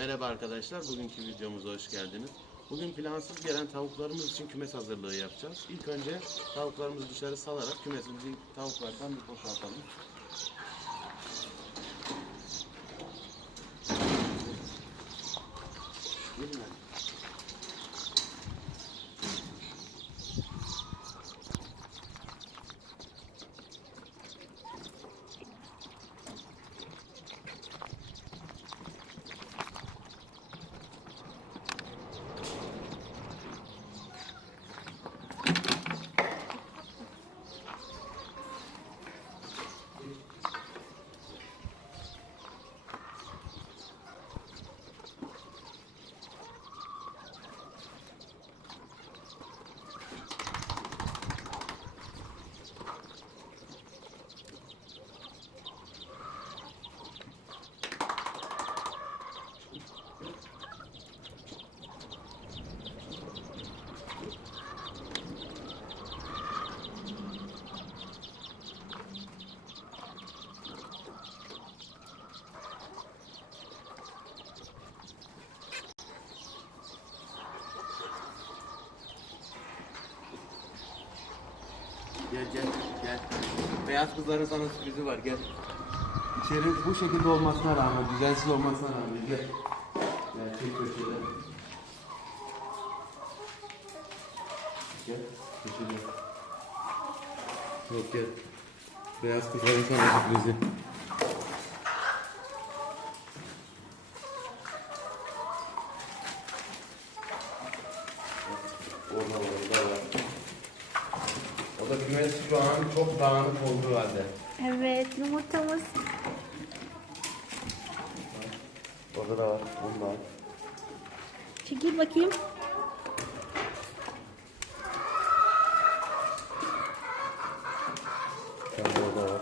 Merhaba arkadaşlar, bugünkü videomuza hoş geldiniz. Bugün plansız gelen tavuklarımız için kümes hazırlığı yapacağız. İlk önce tavuklarımızı dışarı salarak kümesimizi tavuklardan bir boşaltalım. Değil Gel gel gel. Beyaz kızların sana sürprizi var gel. İçeri bu şekilde olmasına rağmen, düzensiz olmasına rağmen gel. Gel çek köşede. Gel köşede. Yok gel. Beyaz kızların sana sürprizi. Dağınık olduğu halde. Evet yumurtamız. Orada da var, var. Çekil bakayım. Sen de orada var.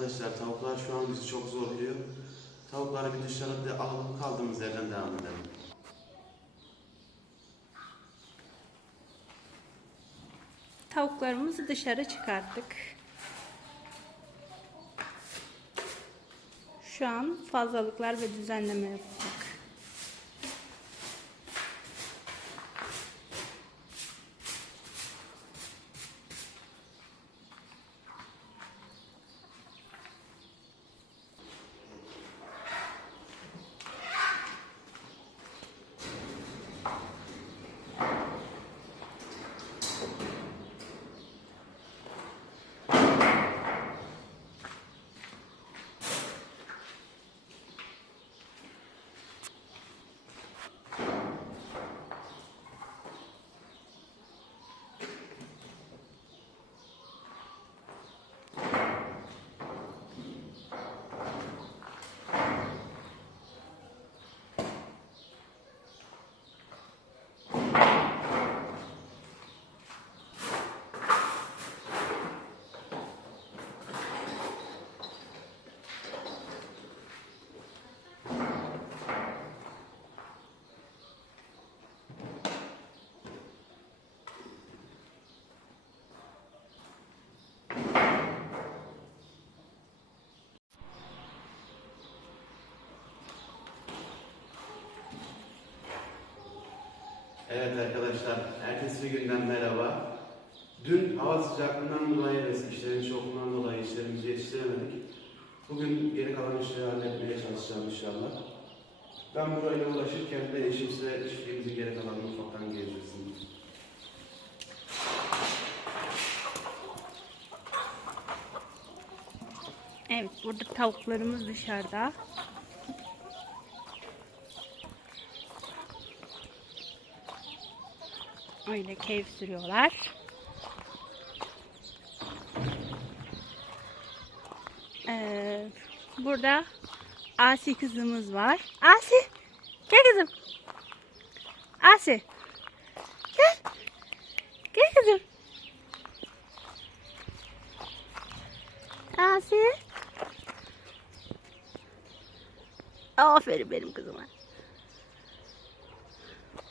Arkadaşlar tavuklar şu an bizi çok zorluyor. Tavukları bir dışarıda alalım kaldığımız yerden devam edelim. Tavuklarımızı dışarı çıkarttık. Şu an fazlalıklar ve düzenleme yapacak. Evet arkadaşlar, ertesi günden merhaba. Dün hava sıcaklığından dolayı ve işlerin çokluğundan dolayı işlerimizi yetiştiremedik. Bugün geri kalan işleri halletmeye çalışacağım inşallah. Ben burayla ulaşırken de eşim size çiftliğimizin geri kalanını ufaktan gezdirsin. Evet burada tavuklarımız dışarıda. Öyle keyif sürüyorlar. Ee, burada Asi kızımız var. Asi gel kızım. Asi gel. Gel kızım. Asi. Aferin benim kızıma.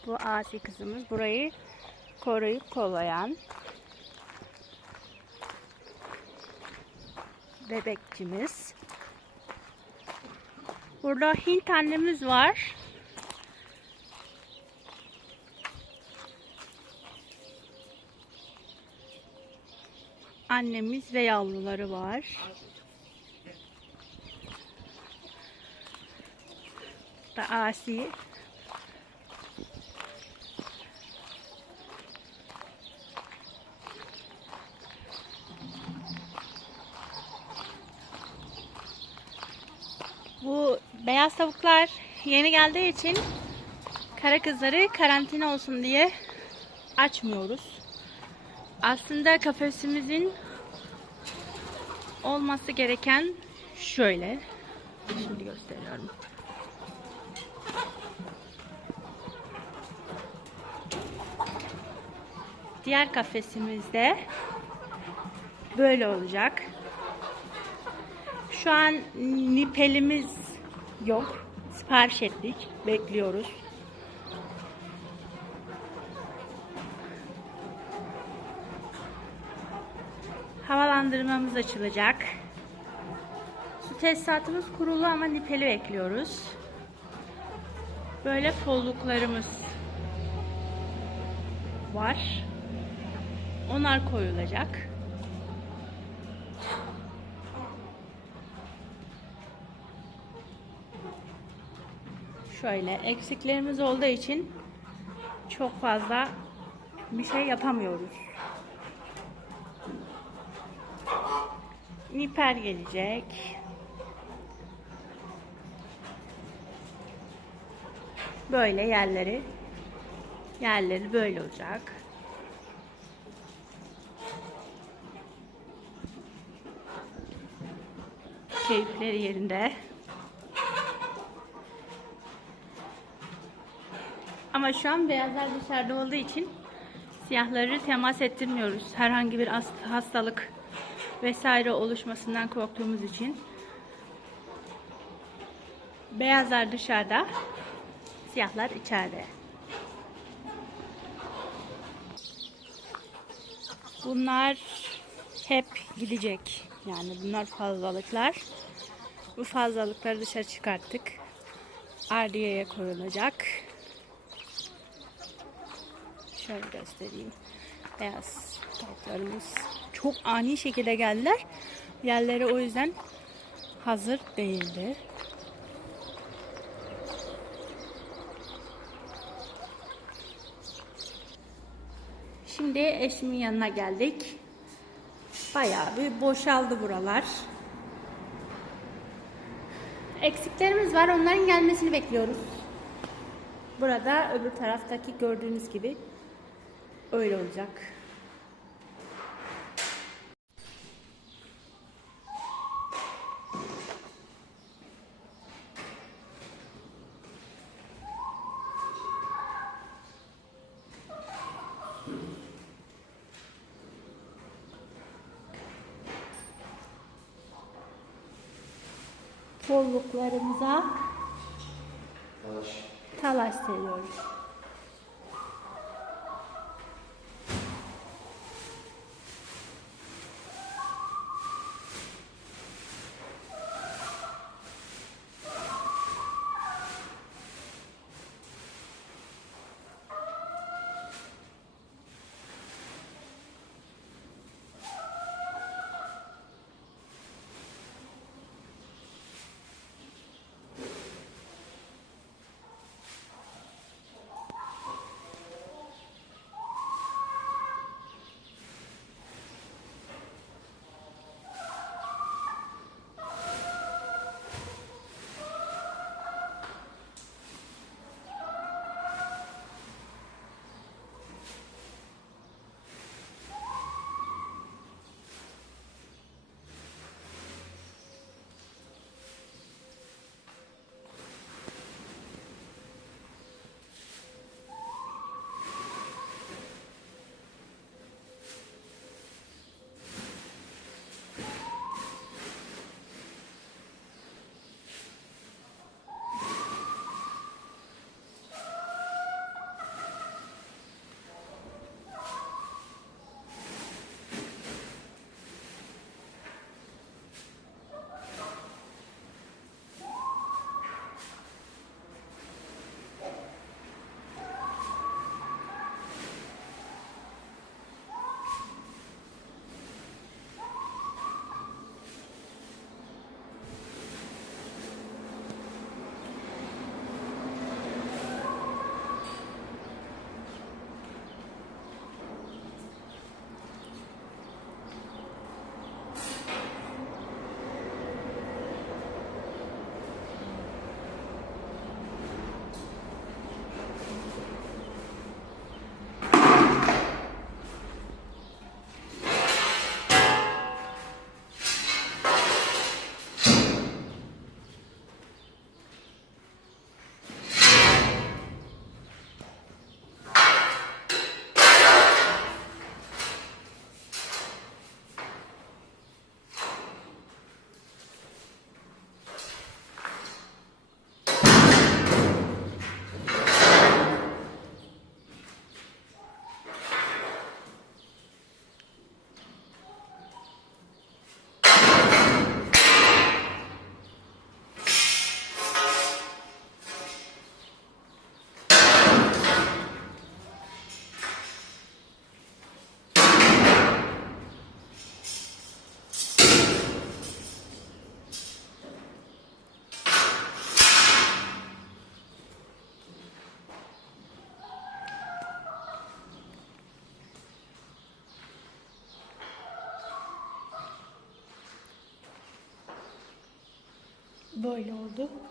Bu Asi kızımız burayı koruyup kollayan bebekçimiz. Burada Hint annemiz var. Annemiz ve yavruları var. Da Asi. Bu beyaz tavuklar yeni geldiği için kara kızları karantina olsun diye açmıyoruz. Aslında kafesimizin olması gereken şöyle. Şimdi gösteriyorum. Diğer kafesimizde böyle olacak. Şu an nipelimiz yok. Sipariş ettik. Bekliyoruz. Havalandırmamız açılacak. Su tesisatımız kurulu ama nipeli bekliyoruz. Böyle kolluklarımız var. Onlar koyulacak. Şöyle eksiklerimiz olduğu için çok fazla bir şey yapamıyoruz. Niper gelecek. Böyle yerleri yerleri böyle olacak. Keyifleri yerinde. Ama şu an beyazlar dışarıda olduğu için siyahları temas ettirmiyoruz. Herhangi bir hast- hastalık vesaire oluşmasından korktuğumuz için. Beyazlar dışarıda, siyahlar içeride. Bunlar hep gidecek. Yani bunlar fazlalıklar. Bu fazlalıkları dışarı çıkarttık. Ardiyeye koyulacak. Şöyle göstereyim. Beyaz tavuklarımız çok ani şekilde geldiler. Yerleri o yüzden hazır değildi. Şimdi eşimin yanına geldik. Bayağı bir boşaldı buralar. Eksiklerimiz var. Onların gelmesini bekliyoruz. Burada öbür taraftaki gördüğünüz gibi öyle olacak. Kolluklarımıza Talaş. talaş seriyoruz. Böyle oldu.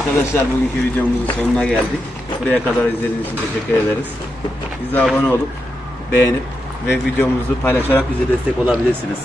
Arkadaşlar bugünkü videomuzun sonuna geldik. Buraya kadar izlediğiniz için teşekkür ederiz. Bize abone olup beğenip ve videomuzu paylaşarak bize destek olabilirsiniz.